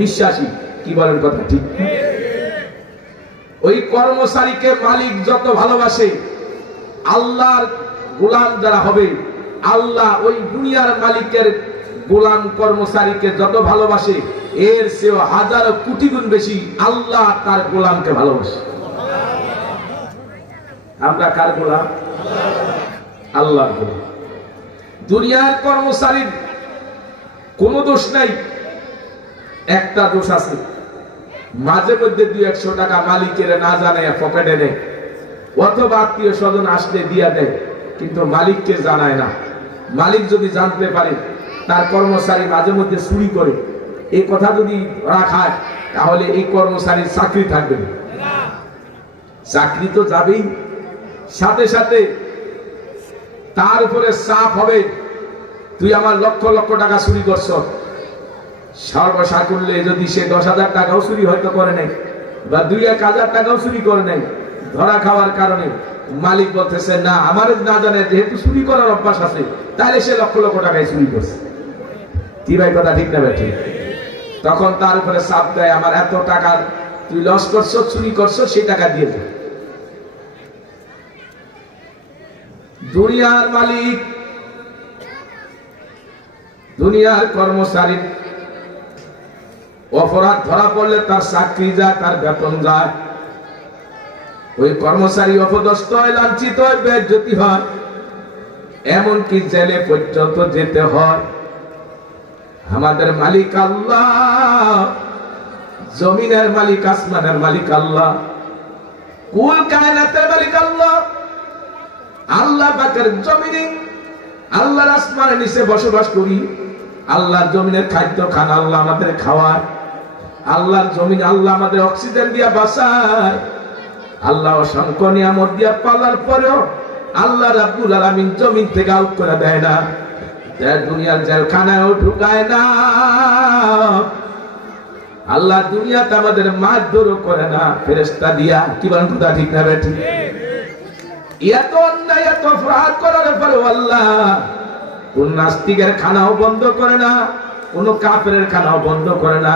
বিশ্বাসী। কি বলেন কথা ঠিক? ওই কর্মচারীকে মালিক যত ভালোবাসে, আল্লাহর গোলাম যারা হবে, আল্লাহ ওই দুনিয়ার মালিকের গোলাম কর্মচারীকে যত ভালোবাসে, এর চেয়ে হাজার কোটি গুণ বেশি আল্লাহ তার গোলামকে ভালোবাসে। আমরা কার গোলাম? আল্লাহর গোলাম। দুনিয়ার কর্মচারীর কোনো দোষ নাই, একটা দোষ আছে, মাঝে মধ্যে 200 টাকা মালিকের না জানায় পকেটে নেয়, অথবা আত্মীয় স্বজন আসলে দিয়া দেয়, কিন্তু মালিককে জানায় না। মালিক যদি জানতে পারে তার কর্মচারী মাঝে মধ্যে চুরি করে, এই কথা যদি রাখায়, তাহলে এই কর্মচারীর চাকরি থাকবে না। চাকরি তো যাবেই, সাথে সাথে তার উপরে চাপ হবে, তুই আমার লক্ষ লক্ষ টাকা চুরি করছ। সর্বসা করলে যদি সে 10,000 টাকাও চুরি হয়তো করে নাই, বা 2-1,000 টাকাও চুরি করে নাই, ধরা খাওয়ার কারণে মালিক বলতেছে না, আমার না জানে, যেহেতু চুরি করার অভ্যাস আছে, তাহলে সে লক্ষ লক্ষ টাকায় চুরি করছে। কি ভাই কথা ঠিক না? ঠিক। তখন তার উপরে চাপ দেয়, আমার এত টাকা তুই লস করছো, চুরি করছো, সেই টাকা দিয়ে দে। দুনিয়ার মালিক দুনিয়ার কর্মচারী অপরাধ ধরা পড়লে তার চাকরি যায়, তার বেতন যায়। ওই কর্মচারী অপদস্থ হয়, লাঞ্ছিত হয়, বেইজ্জতি হয়, এমনকি জেলে পর্যন্ত যেতে হয়। আমাদের মালিক আল্লাহ, জমিনের মালিক, আসমানের মালিক আল্লাহ, কুল কায়নাতের মালিক আল্লাহ। আল্লাহ পাকের জমিনে, আল্লাহর আসমানের নিচে বসবাস করি। আল্লাহর জমিনের খাদ্য খান আল্লাহ আমাদের খাওয়ায়, আল্লাহর জমিনে আল্লাহ আমাদের অক্সিজেন দিয়া বাঁচায়, আল্লাহ অসংখ্য নিয়ামত দিয়া পালার পরেও আল্লাহ রাব্বুল আলামিন জমিন থেকে আউট করে দেয় না, দুনিয়ার জেলখানায়ও ঢুকায় না। আল্লাহ দুনিয়াতে আমাদের মারধরও করে না ফেরেশতা দিয়া। কি বলেন কথা ঠিক না? ঠিক। এত অন্যায়, এত অপরাধ করার পরেও আল্লাহ কোন নাস্তিকের খানাও বন্ধ করে না, কোন কাফেরের খানাও বন্ধ করে না,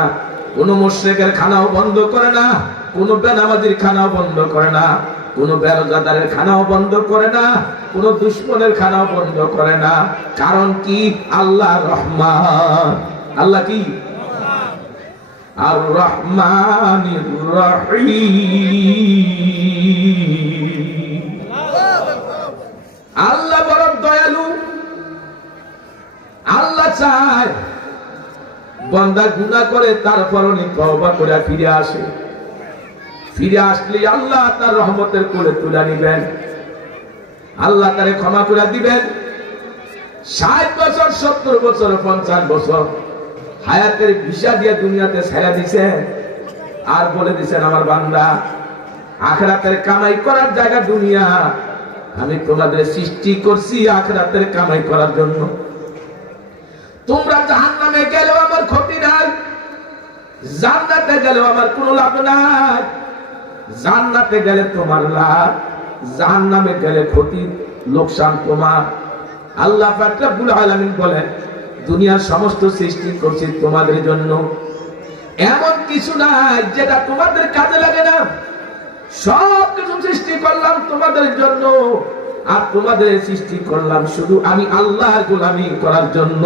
কোন মুশরিকের খানাও বন্ধ করে না, কোন বেনামাজির খানাও বন্ধ করে না, কোন বেরোজাদারের খানাও বন্ধ করে না, কোন দুশমনের খানাও বন্ধ করে না। কারণ কি? আল্লাহ রহমান। আল্লাহ কি? আর রহমানির রহিম। আল্লাহ বড় দয়ালু। আল্লাহ চায় বান্দা গুনাহ করে, তারপরও তওবা করে ফিরে আসে। ফিরে আসলে আল্লাহ তার রহমতের কোলে তুলে নিবেন, আল্লাহ তারে ক্ষমা করে দিবেন। 60 বছর, 70 বছর, 50 বছর হায়াতের ভিসা দিয়ে দুনিয়াতে ছেড়ে দিছেন, আর বলে দিছেন আমার বান্দা, আখিরাতের কামাই করার জায়গা দুনিয়া, আমি তোমাদের সৃষ্টি করছি আখিরাতের কামাই করার জন্য। তোমরা জাহান্নামে গেলেও আমার ক্ষতি নাই, জান্নাতে গেলেও আমার কোনো লাভ নাই। জান্নাতে গেলে তোমার লাভ, জাহান্নামে গেলে ক্ষতি, লোকসান তোমার। আল্লাহ পাক রব্বুল আলামিন বলেন, দুনিয়ার সমস্ত সৃষ্টি করছি তোমাদের জন্য, এমন কিছু নাই যেটা তোমাদের কাজে লাগে না। সব কিছু সৃষ্টি করলাম তোমাদের জন্য, আর তোমাদের সৃষ্টি করলাম শুধু আমি আল্লাহর গোলামি করার জন্য।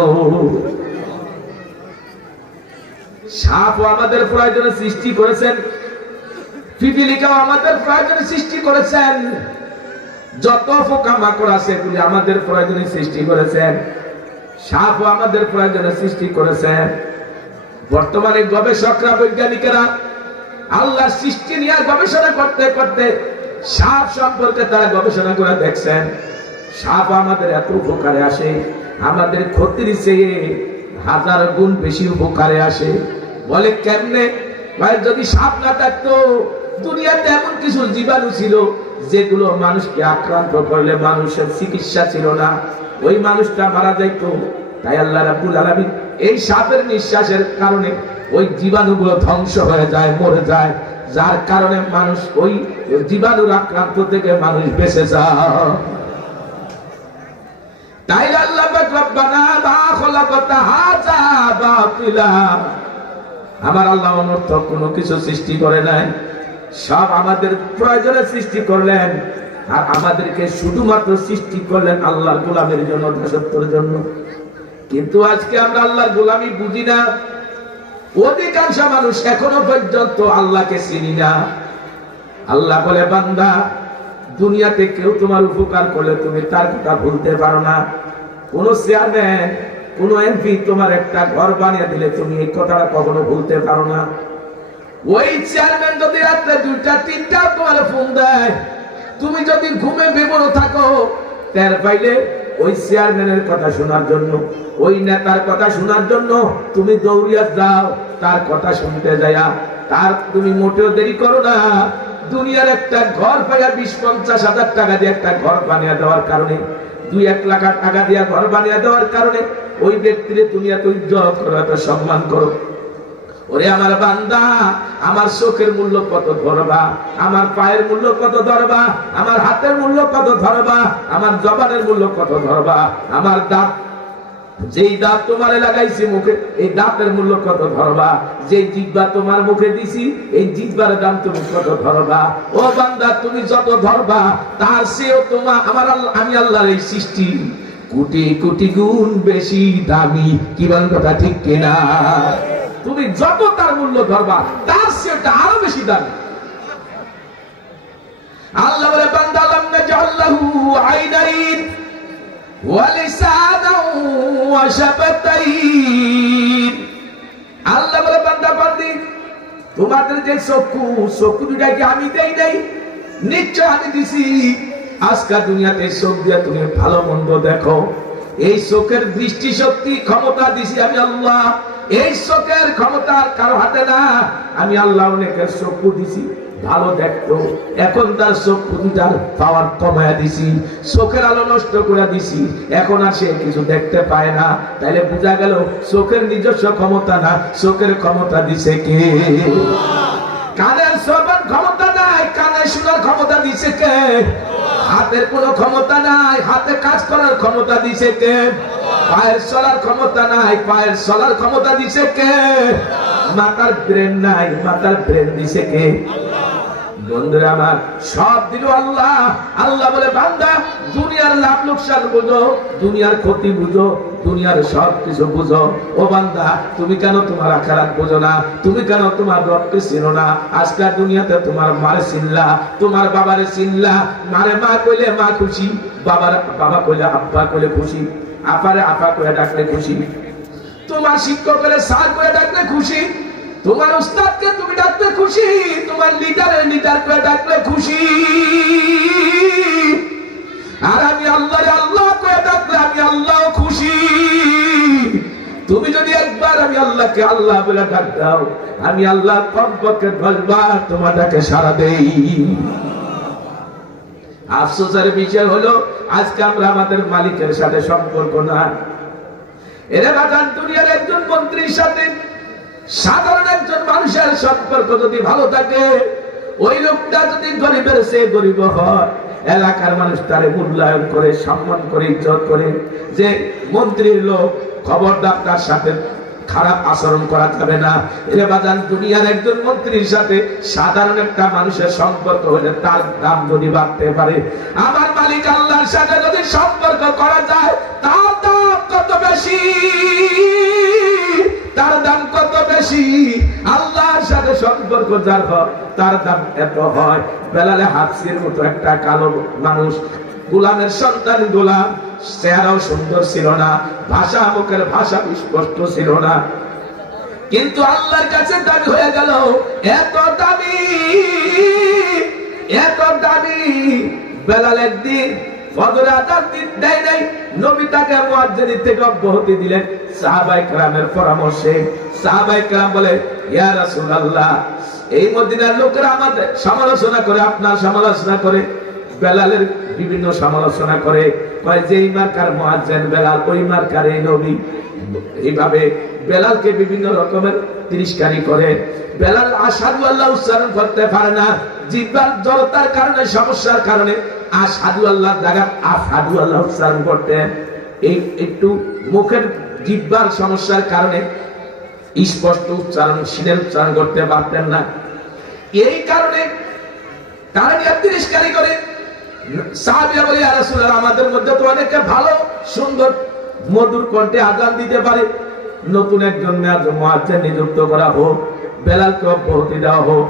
সাপও আমাদের প্রয়োজনে সৃষ্টি করেছেন, পিপিলিকাও আমাদের প্রয়োজনে সৃষ্টি করেছেন, যত পোকামাকড় আছে এগুলি আমাদের প্রয়োজনে সৃষ্টি করেছেন। সাপও আমাদের প্রয়োজনে সৃষ্টি করেছেন। বর্তমানে গবেষকরা, বৈজ্ঞানিকেরা আল্লাহর সৃষ্টি নিয়ে গবেষণা করতে করতে সাপ সম্পর্কে তারা গবেষণা করে দেখছেন, সাপ আমাদের এত উপকারে আসে, আমাদের ক্ষতির চেয়ে 1000 গুণ বেশি উপকারে আসে। বলে কেমনে? ভাই, যদি সাপ না থাকতো দুনিয়াতে এমন কিছু জীবাণু ছিল যেগুলো মানুষকে আক্রান্ত করলে মানুষের চিকিৎসা ছিল না, ওই মানুষটা মারা যাইত। তাই আল্লাহ রাব্বুল আলামিন এই সাপের নিঃশ্বাসের কারণে ওই জীবাণুগুলো ধ্বংস হয়ে যায়, মরে যায়, যার কারণে মানুষ ওই জীবাণুর আক্রান্ত থেকে মানুষ বেঁচে যায়। তাই আল্লাহ পাক রব্বানা মা খলাকতা হাযা বাতিলা, আমার আল্লাহ অনর্থক কোনো কিছু সৃষ্টি করে নাই, সব আমাদের প্রয়োজনে সৃষ্টি করলেন। আর আমাদেরকে শুধুমাত্র সৃষ্টি করলেন আল্লাহর গোলামের জন্য, দাসত্বের জন্য। কিন্তু আজকে আমরা আল্লাহর গোলামি বুঝি না। অধিকাংশ মানুষ এখনো পর্যন্ত আল্লাহকে চিনি না। আল্লাহ বলে, বান্দা, দুনিয়াতে কেউ তোমার উপকার করলে তুমি তার কথা ভুলতে পারো না। কোন চেয়ারম্যান, কোন এমপি তোমার একটা ঘর বানিয়ে দিলে তুমি এই কথাটা কখনো ভুলতে পারো না। ওই চেয়ারম্যান যদি রাত্রে 2টা 3টা তোমার ফোন দেয়, তুমি যদি ঘুমে বিমূঢ় থাকো, টের পাইলে ওই চেয়ারম্যানের কথা শোনার জন্য, ওই নেতার কথা শোনার জন্য তুমি দৌড়িয়া যাও তার কথা শুনতে যায়া। তার তুমি মোটেও দেরি করো না। দুনিয়ার একটা ঘর পাইয়া 20-50 হাজার টাকা দিয়ে একটা ঘর বানিয়ে দেওয়ার কারণে, 2-1 লাখ টাকা দিয়ে ঘর বানিয়ে দেওয়ার কারণে ওই ব্যক্তিরে তুমি এত ইজ্জত করো, এত সম্মান করো। ওরে আমার বান্দা, আমার চোখের মূল্য কত ধরবা, আমার পায়ের মূল্য কত ধরবা, আমার হাতের মূল্য কত ধরবা, আমার জবানের মূল্য কত ধরবা, আমার দাঁত, যেই দাঁত তোমারে লাগাইছি মুখে, এই দাঁতের মূল্য কত ধরবা, যে জিহ্বা তোমার মুখে দিছি, এই জিহ্বার দাম তুমি কত ধরবা। ও বান্দা, তুমি যত ধরবা তার চেয়েও তোমার আমি আল্লাহর এই সৃষ্টি কোটি কোটি গুণ বেশি দামি। কি বলেন কথা ঠিক কিনা? তুমি যত তার মূল্য ধরবা তার চেয়ে আরো বেশি দামি। আল্লাহ বলে, বান্দা, লাম নাজআল্লাহু আইনাইন ওয়া লিসানান ওয়া শাফাতাইন। আল্লাহ বলে, বান্দা বান্দি, তোমাদের যে চক্ষু দুটাকে আমি দেই নাই? নিশ্চয় আমি দিছি। আজকাল দুনিয়াতে চোখ দিয়ে তুমি ভালো মন্দ দেখো। এই চোখের দৃষ্টি শক্তি ক্ষমতা দিছি আমি আল্লাহ। এই চোখের ক্ষমতা কারো হাতে না। আমি আল্লাহ অনেকের চক্ষু দিছি ভালো দেখতো, এখন তার চক্ষু দুটার পাওয়ার কমায়া দিছি, চোখের আলো নষ্ট করে দিছি, এখন আর সে কিছু দেখতে পায় না। তাইলে বোঝা গেল চোখের নিজস্ব ক্ষমতা না, চোখের ক্ষমতা দিছে কে? কানের শ্রবণ ক্ষমতা নাই, কানে শোনার ক্ষমতা দিছে কে? হাতের কোনো ক্ষমতা নাই, হাতে কাজ করার ক্ষমতা দিছে কে? পায়ের চলার ক্ষমতা নাই, পায়ের চলার ক্ষমতা দিছে কে? মাথার ব্রেন নাই, মাথার ব্রেন দিছে কে? বন্ধুরা আমার, সব দিল আল্লাহ। আল্লাহ বলে, বান্দা, দুনিয়ার লাভ লোকসান বুঝো, দুনিয়ার ক্ষতি বুঝো, দুনিয়ার সব কিছু বুঝো। ও বান্দা, তুমি কেন তোমার আখিরাত বুঝো না? তুমি কেন তোমার রবকে চিনো না? আজকাল দুনিয়াতে তোমার মারে চিনলা, তোমার বাবারে চিনলা। মারে মা কইলে মা খুশি, বাবার বাবা কইলে আব্বা কইলে খুশি, আপারে আপা কইলে ডাকলে খুশি, তোমার শিক্ষকের স্যার কইলে ডাকলে খুশি, তোমার উস্তাদকে তুমি ডাকলে খুশি, তোমার লিডার করে ডাকলে খুশি। আর আমি আল্লাহরে আল্লাহ করে ডাকলে আমি আল্লাহ খুশি। তুমি যদি একবার আমি আল্লাহকে আল্লাহ বলে ডাক দাও, আমি আল্লাহ কমপক্ষে 10 বার তোমার ডাকে সাড়া দেই। আফসোসের বিষয় হলো আজকে আমরা আমাদের মালিকের সাথে সম্পর্ক না। এরা বাজান, দুনিয়ার একজন মন্ত্রীর সাথে সাধারণ একজন মানুষের সম্পর্ক যদি ভালো থাকে, ওই লোকটা যদি গরিবের সে গরিব হয়, এলাকার মানুষ তারে মূল্যায়ন করে, সম্মান করে, ইজ্জত করে। যে মন্ত্রীর লোক, খবরদার তার সাথে খারাপ আচরণ করা যাবে না। এর বাজান, দুনিয়ার একজন মন্ত্রীর সাথে সাধারণ একটা মানুষের সম্পর্ক হলে তার দাম যদি বাড়তে পারে, আমার মালিক আল্লাহর সাথে যদি সম্পর্ক করা যায়, তার দাম কত বেশি, তার দাম কত বেশি। আল্লাহর সাথে সম্পর্ক যার হয় তার দাম এত হয়। বেলালে হাফসির মতো একটা কালো মানুষ, গোলামের সন্তান গোলাম, চেহারাও সুন্দর ছিল না, ভাষা মুখের ভাষা স্পষ্ট ছিল না, কিন্তু আল্লাহর কাছে দামি হয়ে গেল। এত দামি, এত দামি। বেলাল একদিন ফজর আযান দেয় নাই, নবী তাকে মুয়াজ্জিন থেকে অব্যাহতি দিলেন সাহাবায়ে কেরামের পরামর্শে। সাহাবায়ে কেরাম বলে, ইয়া রাসূলুল্লাহ, এই মদিনার লোকেরা আমাদের সমালোচনা করে, আপনার সমালোচনা করে, বেলালের বিভিন্ন সমালোচনা করে, কয় যে এই মার্কার মুয়াজ্জিন বেলাল, ওই মার্কার এই নবী। এইভাবে বেলালকে বিভিন্ন রকমের তিরস্কারি করে। বেলাল আশহাদু আল্লাহ উচ্চারণ করতে পারে না, জিহ্বার জড়তার কারণে, সমস্যার কারণে আশহাদু আল্লাহ জায়গা আশহাদু আল্লাহ উচ্চারণ করতে, এই একটু মুখের জিহ্বার সমস্যার কারণে স্পষ্ট উচ্চারণ, সিনের উচ্চারণ করতে পারতেন না। এই কারণে তারা তিরস্কারি করে। সাহাবীরা বলে, ইয়া রাসূলুল্লাহ, আমাদের মধ্যে তো অনেকে ভালো সুন্দর মধুর কণ্ঠে আযান দিতে পারে, নতুন একজন মুয়াজ্জিন নিযুক্ত করা হোক, বেলালকে অব্যাহতি দেওয়া হোক।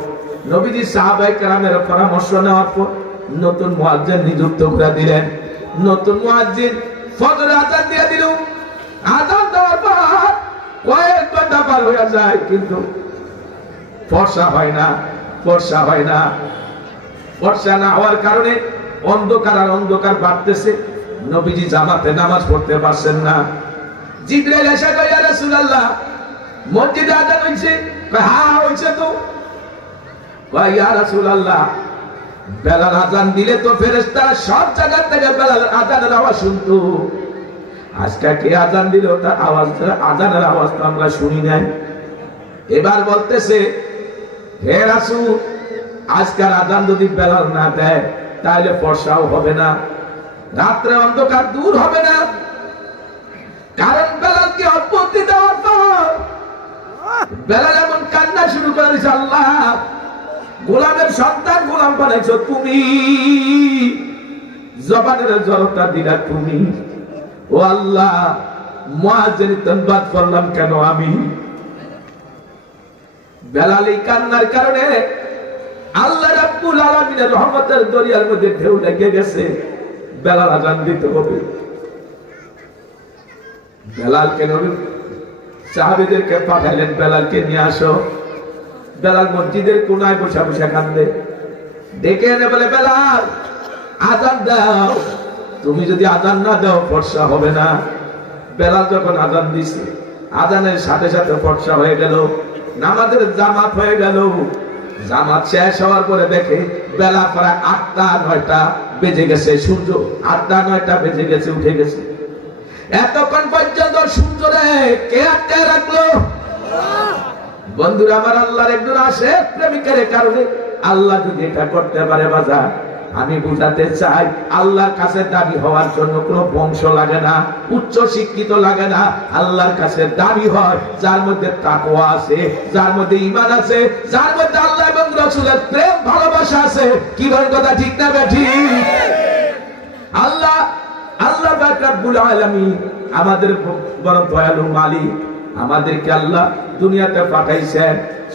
নবীজি সাহাবায়ে কেরামের পরামর্শ নেওয়ার পর নতুন মুয়াজ্জিন নিযুক্ত করে দিলেন। নতুন মুয়াজ্জিন ফজর আযান দিয়ে দিল। আযান দেওয়ার পর কয়েক ঘন্টা পার হয়ে যায়, কিন্তু ফর্সা হয় না, ফর্সা হয় না। ফর্সা না হওয়ার কারণে অন্ধকার আর অন্ধকার বাড়তেছে। নবীজি জামাতে নামাজ পড়তে পারছেন না। জিবরাইল এসে কয়, ইয়া রাসূলুল্লাহ, মসজিদে আযান হইছে? কয়, হ্যাঁ হইছে তো। কয়, ইয়া রাসূলুল্লাহ, বেলাল আযান দিলে তো ফেরেশতারা সব জায়গা থেকে বেলাল আযানের আওয়াজ শুনতো, আজকে কে আযান দিল তার আওয়াজ, আযানের আওয়াজ তো আমরা শুনি নাই। এবার বলতেছে, হে রাসূল, আজকের আযান যদি বেলাল না দেয় তাহলে ফর্সাও হবে না, রাত্রে অন্ধকার দূর হবে না। কারণ বেলালকে অব্যাহতি দেওয়ার পর বেলাল এমন কান্না শুরু করে দিয়েছে, আল্লাহ, গোলামের সন্তান গোলাম বানাইছো তুমি, জবানের জড়তা দিলা তুমি, ও আল্লাহ, মুয়াজ্জিন তানবাদ করলাম কেন আমি? বেলাল এই কান্নার কারণে আল্লাহ রাব্বুল আলামিনের রহমতের দরিয়ার মধ্যে ঢেউ লেগে গেছে। বেলাল আযান দিতে হবে। বেলালকে নবী সাহাবীদেরকে পাঠালেন, বেলালকে নিয়ে আসো। বেলাল মসজিদের কোনায় বসে বসে কান্দে। ডেকে এনে বলে, বেলাল, আযান দাও। তুমি যদি আযান না দাও ফর্সা হবে না। বেলাল যখন আযান দিছে, আযানের সাথে সাথে ফর্সা হয়ে গেল, নামাজের জামাত হয়ে গেল। জামাত শেষ হওয়ার পরে দেখে বেলা প্রায় ৮টা-৯টা বেজে গেছে, সূর্য ৮টা-৯টা বেজে গেছে, উঠে গেছে। এতক্ষণ পর্যন্ত সূর্যরে কে আটকে রাখলো? বন্ধুরা আমার, আল্লাহর একজন আসে প্রেমিকের কারণে আল্লাহ যদি এটা করতে পারে, বাজার আমি বুঝাতে চাই, আল্লাহর কাছে দাবি হওয়ার জন্য কোনো বংশ লাগে না, উচ্চ শিক্ষিত লাগে না। আল্লাহর কাছে দাবি হয় যার মধ্যে তাকওয়া আছে, যার মধ্যে ঈমান আছে, যার মধ্যে আল্লাহ এবং রাসূলের প্রেম ভালোবাসা আছে। কি বলেন কথা, ঠিক না বেঠিক? আল্লাহ পাক রব্বুল আলামিন আমাদের বড় দয়ালু মালিক। আমাদেরকে আল্লাহ দুনিয়াতে পাঠাইছেন,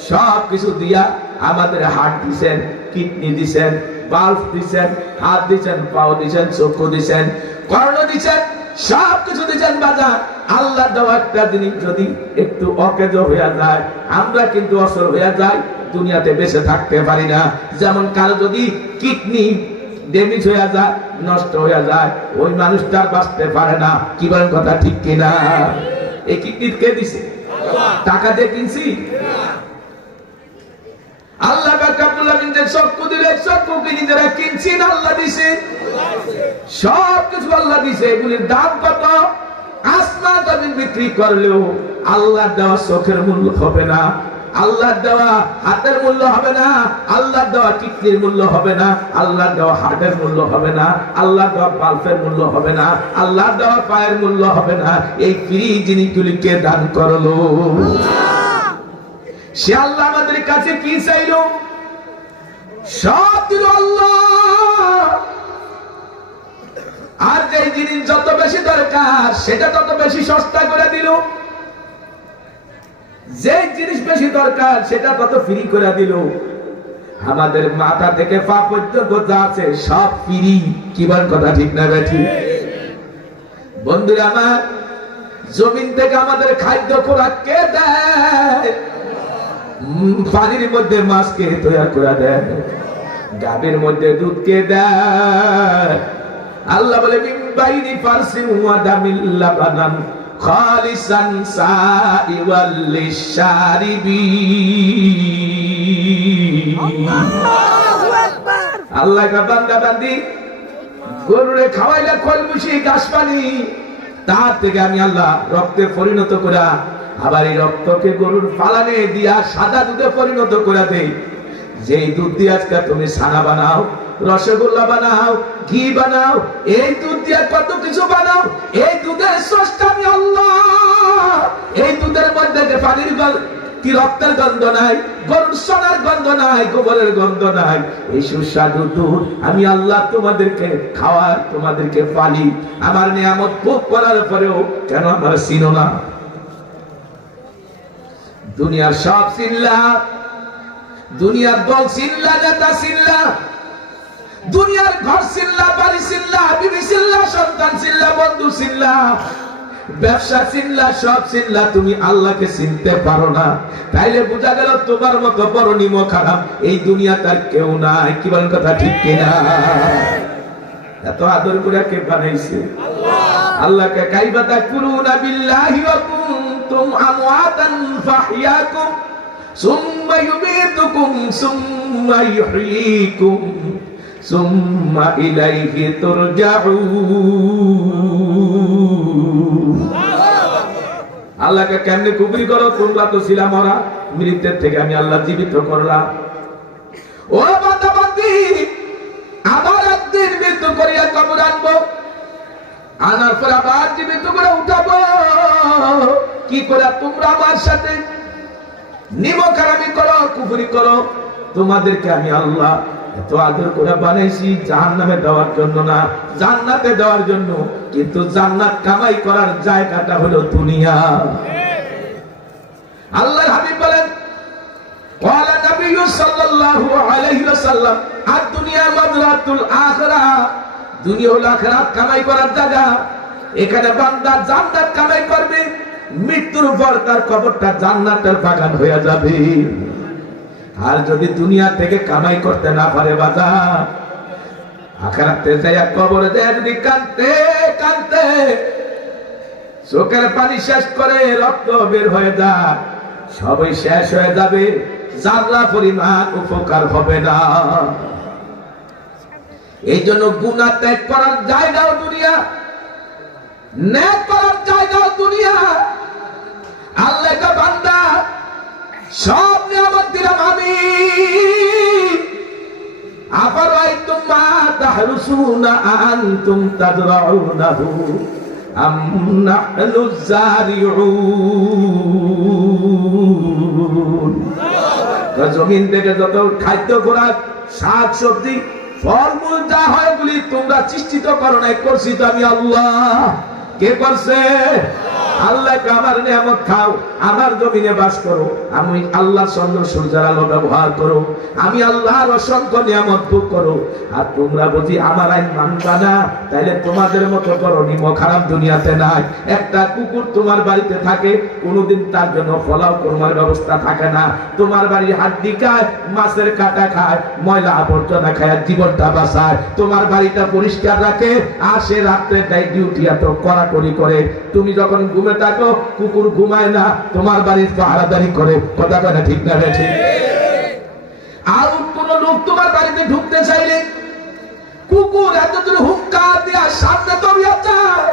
সব কিছু দিয়া আমাদের হার্ট দিছেন, কিডনি দিছেন, বাল্ব দিছেন, হাত দিছেন, পাও দিছেন, চক্ষু দিছেন, কর্ণ দিছেন, সব কিছু দিছেন। বাজার আল্লাহ দেওয়া একটা জিনিস যদি একটু অকেজ হয়ে যায়, আমরা কিন্তু অসর হয়ে যাই, দুনিয়াতে বেঁচে থাকতে পারি না। যেমন কারো যদি কিডনি ড্যামেজ হয়ে যায়, নষ্ট হয়ে যায়, ওই মানুষটার বাঁচতে পারে না। কি বলেন কথা, ঠিক কিনা? এই কিডনি কে দিছে? টাকা দিয়ে কিনছি? আল্লাহ পাক রব্বুল আলামিন যে চক্ষু দিলে, চক্ষু কি নিজেরা কিনছি না আল্লাহ দিছে? সব কিছু আল্লাহ দিছে। এগুলির দাম কত? আসমান জমিন বিক্রি করলেও আল্লাহ দেওয়া চোখের মূল্য হবে না, আল্লাহ দেওয়া হাতের মূল্য হবে না, আল্লাহ দেওয়া কিডনির মূল্য হবে না, আল্লাহ দেওয়া হার্টের মূল্য হবে না, আল্লাহ দেওয়া বাল্বের মূল্য হবে না, আল্লাহ দেওয়া পায়ের মূল্য হবে না। এই ফ্রি জিনিসগুলিকে দান করলো সে আল্লাহ। আমাদের কাছে কি চাইলো? সব দিল আল্লাহ। আর যে জিনিস যত বেশি দরকার সেটা তত বেশি সস্তা করে দিল, যে জিনিস বেশি দরকার সেটা তত ফ্রি করে দিল। আমাদের মাথা থেকে পা পর্যন্ত যা আছে সব ফ্রি। কি বলেন কথা, ঠিক না বেঠিক? বন্ধুরা আমার, জমিন থেকে আমাদের খাদ্য খোরাক কে দেয়? পানির মধ্যে মাছ কে তৈরি করে দেয়? গাভীর মধ্যে দুধ কে দেয়? আল্লাহ বলে, মিন বাইনি ফারসিন ওয়া দামিল লাবানান খালিসান সাইওয়াল লিশারিবিন। আল্লাহু আকবার। আল্লাহ কা বান্দা বান্দি গরুরে খাওয়াইলে খলবুশি ঘাস পানি, তার থেকে আমি আল্লাহ রক্তে পরিণত করে, আবার এই রক্তকে গরুর ফালানে দিয়া সাদা দুধে পরিণত করে দেই। যেই দুধ দিয়ে আজকে তুমি ছানা বানাও, রসগোল্লা বানাও, ঘি বানাও, এই দুধ দিয়ে কত কিছু বানাও, এই দুধের স্রষ্টা আমি আল্লাহ। এই দুধের মধ্যে যে পানির কি রক্তের গন্ধ নাই, গরুর সোনার গন্ধ নাই, গোবরের গন্ধ নাই, এই সুস্বাদু দুধ আমি আল্লাহ তোমাদেরকে খাওয়ার, তোমাদেরকে পালি। আমার নিয়ামত ভোগ করার পরেও কেন আমার চিনো না? দুনিয়ার সব চিল্লা, দুনিয়ার দল চিল্লা, নেতা চিল্লা, দুনিয়ার ঘর চিল্লা, বাড়ি চিল্লা, বিবি চিল্লা, সন্তান চিল্লা, বন্ধু চিল্লা, ব্যবসা চিল্লা, সব চিল্লা, তুমি আল্লাহকে চিনতে পারো না। তাইলে বোঝা গেল তোমার মতো বড় নিমক খারাপ এই দুনিয়া তার কেউ নাই। কি বলেন কথা ঠিক কিনা? এত আদর করে কে বানাইছে? আল্লাহকে কাইফা তাকফুরুনা বিল্লাহি ওয়া কুনতুম আমওয়াতান ফাহইয়াকুম সুম্মা ইউমীতুকুম সুম্মা ইউহয়ীকুম সুম্মা ইলাইহি তুরজাউন। আল্লাহকে কেমনে কুফরি করো? তোমরা তো ছিলা মরা, মৃত্যুর থেকে আমি আল্লাহ জীবিত করলাম। ও বান্দা বান্দি, আবার একদিন মৃত্যু করিয়া কবর আনবো, আনার পর আবার জীবিত করে উঠাবো। কি করে তোমরা আমার সাথে নিমখারামি করো, কুফরি করো? তোমাদেরকে আমি আল্লাহ এত আদর করে বানাইছি জাহান্নামে দেওয়ার জন্য না, জান্নাতে দেওয়ার জন্য। কিন্তু জান্নাত কামাই করার জায়গাটা হলো দুনিয়া। আল্লাহর হাবিব বলেন, ওয়ালা নবিয়্যু সাল্লাল্লাহু আলাইহি ওয়াসাল্লাম, আদ-দুনিয়া মাযরাতুল আখিরাহ, দুনিয়া হলো আখিরাত কামাই করার জায়গা। এখানে বান্দা জান্নাত কামাই করবে, মৃত্যুর পর তার কবরটা জান্নাতের বাগান হয়ে যাবে। আর যদি দুনিয়া থেকে কামাই করতে না পারে বাজার, আখিরাতে যায়া কবরে যায় যদি কাঁদতে কাঁদতে চোখের পানি শেষ করে রক্ত বের হয়ে যায়, সবই শেষ হয়ে যাবে, জাররা পরিমাণ উপকার হবে না। এই জন্য গুনাহ ত্যাগ করার জায়গাও দুনিয়া, নেক করার জায়গাও দুনিয়া। আল্লাহ কা বান্দা সব নিয়ামত দিলাম আমি, আফারাইতুম মা তাহরুসুনা আনতুম তাজরাউনাহু আম নাহনুজ জারিউন। জমিন থেকে যত খাদ্য খোরাক, শাক সবজি, ফলমূল যা হয় এগুলি তোমরা সৃষ্টিত করো নাই, করছি তো আমি আল্লাহ। কে করছে? আল্লাহকে আমার নিয়ামত খাও, আমার জমিনে বাস করো, আমি আল্লাহর চন্দ্র সূর্যের আলো ব্যবহার করো, আমি আল্লাহর অসংখ্য নিয়ামত ভোগ করো। আর তোমরা বুঝি আমার আইন মানবা না, তাইলে তোমাদের মতো বড় নিমক হারাম দুনিয়াতে নাই। একটা কুকুর তোমার বাড়িতে থাকে, কোনোদিন তার জন্য ফলাও কোরমার ব্যবস্থা থাকে না। তোমার বাড়ির হাড্ডি খায়, মাছের কাঁটা খায়, ময়লা আবর্জনা খায়, জীবনটা বাঁচায়, তোমার বাড়িটা পরিষ্কার রাখে। আর সে রাত্রে ডিউটি এত কড়াকড়ি করে, তুমি যখন ঘুমে থাকো কুকুর ঘুমায় না, তোমার বাড়ির পাহারাদারি করে। কথা বলে ঠিক না? ঠিক। আর কোন লোক তোমার বাড়িতে ঢুকতে চাইলে কুকুর এত জোরে হুঙ্কার দিয়া সামনে দৌড়িয়ে যায়,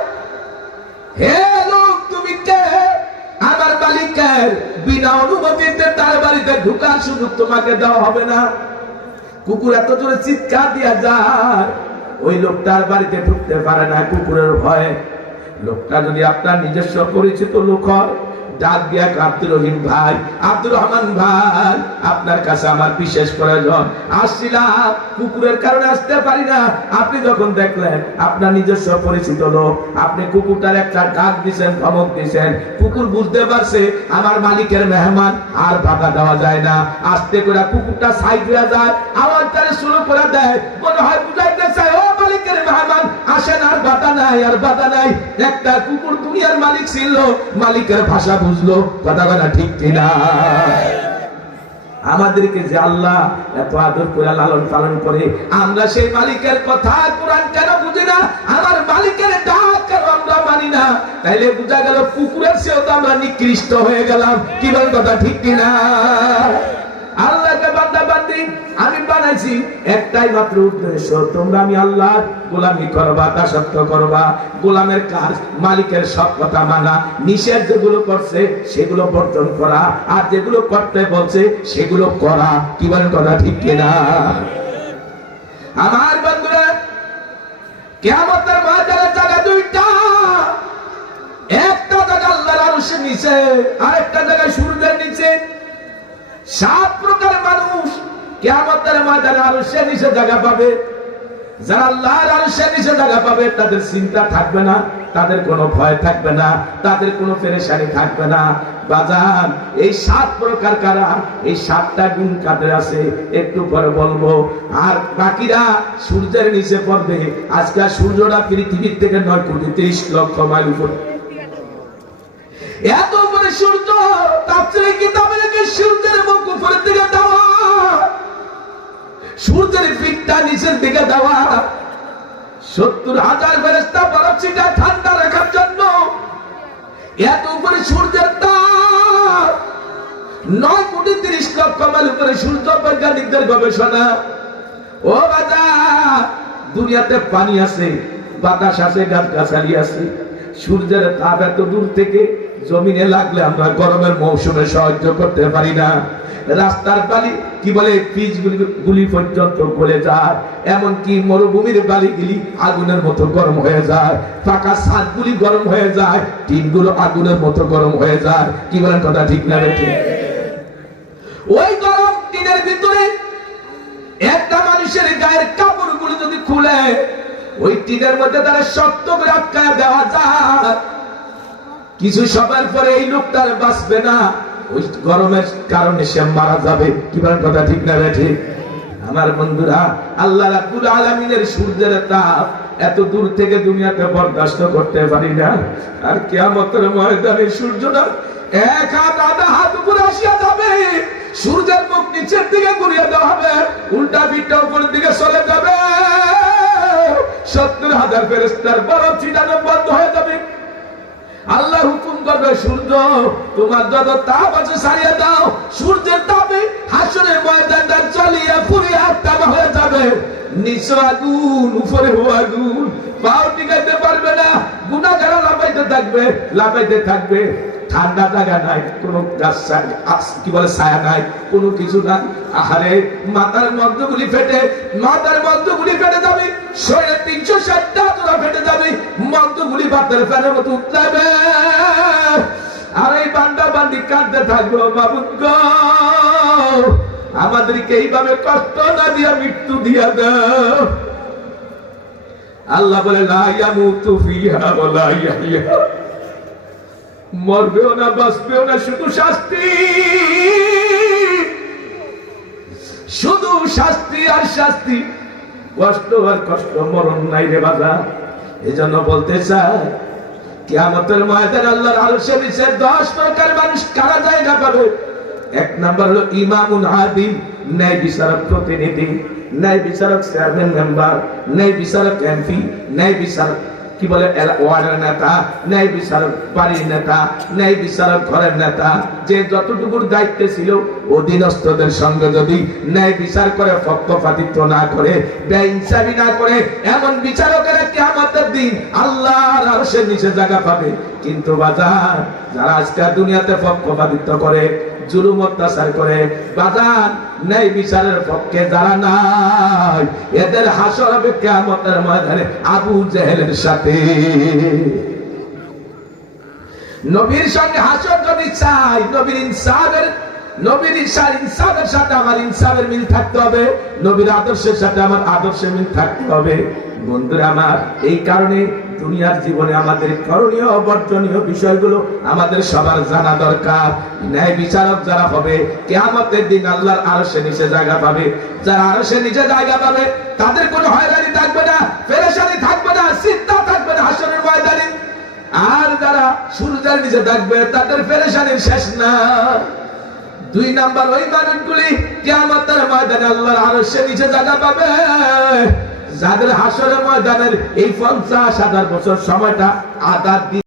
হে লোক তুমি কে? আমার মালিকের বিনা অনুমতিতে তার বাড়িতে ঢুকার সুযোগ তোমাকে দেওয়া হবে না। কুকুর এত জোরে চিৎকার দিয়া যায়, ওই লোকটার বাড়িতে ঢুকতে পারে না কুকুরের ভয়ে। লোকটা যদি আপনার নিজস্ব পরিচিত লোক হয়, ডাক দিয়া আব্দুর রহিম ভাই, আব্দুর রহমান ভাই, আপনার কাছে আমার বিশেষ প্রয়োজন, আসছিলাম, কুকুরের কারণে আসতে পারি না। আপনি যখন দেখলেন আপনার নিজস্ব পরিচিত লোক, আপনি কুকুরটার একটা ডাক দিছেন, ধমক দিছেন, কুকুর বুঝতে পারছে আমার মালিকের মেহমান, আর বাধা দেওয়া যায় না। আস্তে করে কুকুরটা সাইড হয়ে যায়, আওয়াজটারে শুরু করে দেয়, মনে হয় বুঝাইতে চায় ও মালিকের মেহমান আসেন, আর বাধা নাই, আর বাধা নাই। একটা কুকুর দুনিয়ার মালিক ছিল, মালিকের ভাষা বুঝলো। কথা বলা ঠিক কিনা? আমাদেরকে যে আল্লাহ এত আদর করে লালন পালন করে, আমরা সেই মালিকের কথা কোরআন কেন বুঝি না? আমার মালিকের ডাক কেন আমরা মানি না? তাইলে বোঝা গেল কুকুরের চেয়েও তো আমরা নিকৃষ্ট হয়ে গেলাম। কি বল? কথা ঠিক কিনা? আল্লাহকে বান্দা বান্দি আমি বানাইছি একটাই মাত্র উদ্দেশ্য, তোমরা আমি আল্লাহর গোলামি করবা, দাসত্ব করবা। গোলামের কাজ মালিকের সব কথা মানা, নিষেধ যেগুলো করছে সেগুলো বর্জন করা, আর যেগুলো করতে বলছে সেগুলো করা। কি বলেন? কথা ঠিক কিনা? আমার বন্ধুরা, কিয়ামতের ময়দানে জায়গা দুইটা, একটা জায়গা আল্লাহর আরশ আরশের নিচে, আরেকটা জায়গায় সূর্যের নিচে। 7 প্রকার মানুষ কিয়ামতের ময়দানে আরশের নিচে জায়গা পাবে। যারা আল্লাহর আরশের নিচে জায়গা পাবে তাদের চিন্তা থাকবে না, তাদের কোনো ভয় থাকবে না, তাদের কোনো পেরেশানি থাকবে না। বাজান, এই 7 প্রকার কারা? এই 7টা গুণ কাদের আছে একটু পরে বলবো। আর বাকিরা সূর্যের নিচে পড়বে। আজকে সূর্যটা পৃথিবীর থেকে 9,30,00,000 মাইল উপরে। এত উপরে সূর্য, তাফসীরে কিতাবে লেখে সূর্যের মুখ উপরের দিকে দেওয়া, সূর্যের পিঠটা নিচের দিকে দেওয়া। 70,000 ফেরেশতা বরফ ছিটা ঠান্ডা রাখার জন্য। এত উপরে সূর্যের তাপ, 9,30,00,000 মাইল উপরে সূর্য। বৈজ্ঞানিকদের গবেষণা। ও বাবা, দুনিয়াতে পানি আছে, বাতাস আছে, গাছগাছালি আছে। সূর্যের তাপ এত দূর থেকে জমিনে লাগলে আমরা গরমের মৌসুমে সহ্য করতে পারি না। রাস্তার বালি কি বলে পিচ গুলি পর্যন্ত গলে যায়, এমনকি মরুভূমির বালিগুলি আগুনের মতো গরম হয়ে যায়, ফাঁকা ছাদগুলি গরম হয়ে যায়, টিনগুলো আগুনের মতো গরম হয়ে যায়। কি বলেন, কথা ঠিক না বেঠিক? ওই গরম টিনের ভিতরে একটা মানুষের গায়ের কাপড়গুলো যদি খুলে ওই টিনের মধ্যে তারা শক্ত করে আটকায় দেওয়া যায়, কিছু সময়ের পরে এই লোকটার বাঁচবে না, ওই গরমের কারণে সে মারা যাবে। কি বলেন, কথা ঠিক না বেঠিক? আমার বন্ধুরা, আল্লাহ রাব্বুল আলামিনের সূর্যের তাপ এত দূর থেকে দুনিয়াতে বরদাস্ত করতে পারি না। আর কিয়ামতের ময়দানে সূর্যটা 1 হাত আধা হাত উপরে আসিয়া যাবে, সূর্যের মুখ নিচের দিকে ঘুরিয়ে দেওয়া হবে, উল্টা পিঠটা উপরের দিকে চলে যাবে। 70,000 ফেরেশতার বরফ ছিটানো বন্ধ হয়ে যাবে। আল্লাহ হুকুম করবে, সূর্য তোমার যত তাপ আছে ছাড়িয়ে দাও। সূর্যের তাপে হাসরের ময়দানটা জ্বলিয়ে পুড়িয়ে তামা হয়ে যাবে। নিচে আগুন, উপরে আগুন, পাও টিকাইতে পারবে না। গুনাহগার লাফাইতে থাকবে। ঠান্ডা জায়গা নাই, কোনো গাছ কি বলে ছায়া নাই, কোনো কিছু নাই। আহারে, মাথার মধ্যগুলি ফেটে যাবে, শরীরে 360টা জোড়া ফেটে যাবে, মধ্যগুলি বাতের ফ্যানের মতো উঠলাবে। আর এই বান্দা বান্দি কাঁদতে থাকবো, মাবুদ গো আমাদেরকে এইভাবে কষ্ট না দিয়া মৃত্যু দিয়া দাও। আল্লাহ বলে, লা ইয়ামুতু ফিহা ওয়া লা ইয়াহইয়া, মরবেও না বাঁচবেও না, শুধু শাস্তি, শুধু শাস্তি আর শাস্তি, কষ্ট আর কষ্ট, মরণ নাই রে বাবা। এজন্য বলতে চাই, কিয়ামতের ময়দানে আল্লাহর আরশের নিচে 10 প্রকার মানুষ কারা জায়গা পাবে। 1 নাম্বার হলো ইমামুন আদিল, ন্যায় বিচারক প্রতিনিধি, ন্যায় বিচারক চেয়ারম্যান মেম্বার, ন্যায় বিচারক এমপি, ন্যায় বিচারক কি বলে ওয়ার্ডের নেতা, ন্যায় বিচারক বাড়ির নেতা, ন্যায় বিচারক ঘরের নেতা। যে যতটুকুর দায়িত্বে ছিল অধীনস্থদের সঙ্গে যদি ন্যায় বিচার করে, পক্ষপাতিত্ব না করে, বেইনসাফি না করে, এমন বিচারকেরা কিয়ামতের দিন আল্লাহর আরশের নিচে জায়গা পাবে। কিন্তু বাজার, যারা আজকে দুনিয়াতে পক্ষপাতিত্ব করে, জুলুম অত্যাচার করে, বাজার ন্যায় বিচারের পক্ষে যারা নাই, এদের হাসর হবে কিয়ামতের ময়দানে আবু জেহেলের সাথে। নবীর সঙ্গে হাসর যদি চাই, নবীর ইনসাফের সাথে আমার ইনসাফের মিল থাকতে হবে, নবীর আদর্শের সাথে আমার আদর্শের মিল থাকতে হবে। বন্ধুরা আমার, এই কারণে দুনিয়ার জীবনে আমাদের করণীয় বর্জনীয় বিষয়গুলো আমাদের সবার জানা দরকার। ন্যায় বিচারক যারা হবে কিয়ামতের দিন আল্লাহর আরশের নিচে জায়গা পাবে। যারা আরশের নিচে জায়গা পাবে তাদের কোনো হয়রানি থাকবে না, পেরেশানি থাকবে না, চিন্তা থাকবে না হাসরের ময়দানে। আর যারা সূর্যের নিচে থাকবে তাদের পেরেশানির শেষ না। 2 নাম্বার ওই মানুষগুলি কিয়ামতের ময়দানে আল্লাহর আরশের নিচে জায়গা পাবে যাদের হাসরের ময়দানের এই 50,000 বছর সময়টা আধা দিন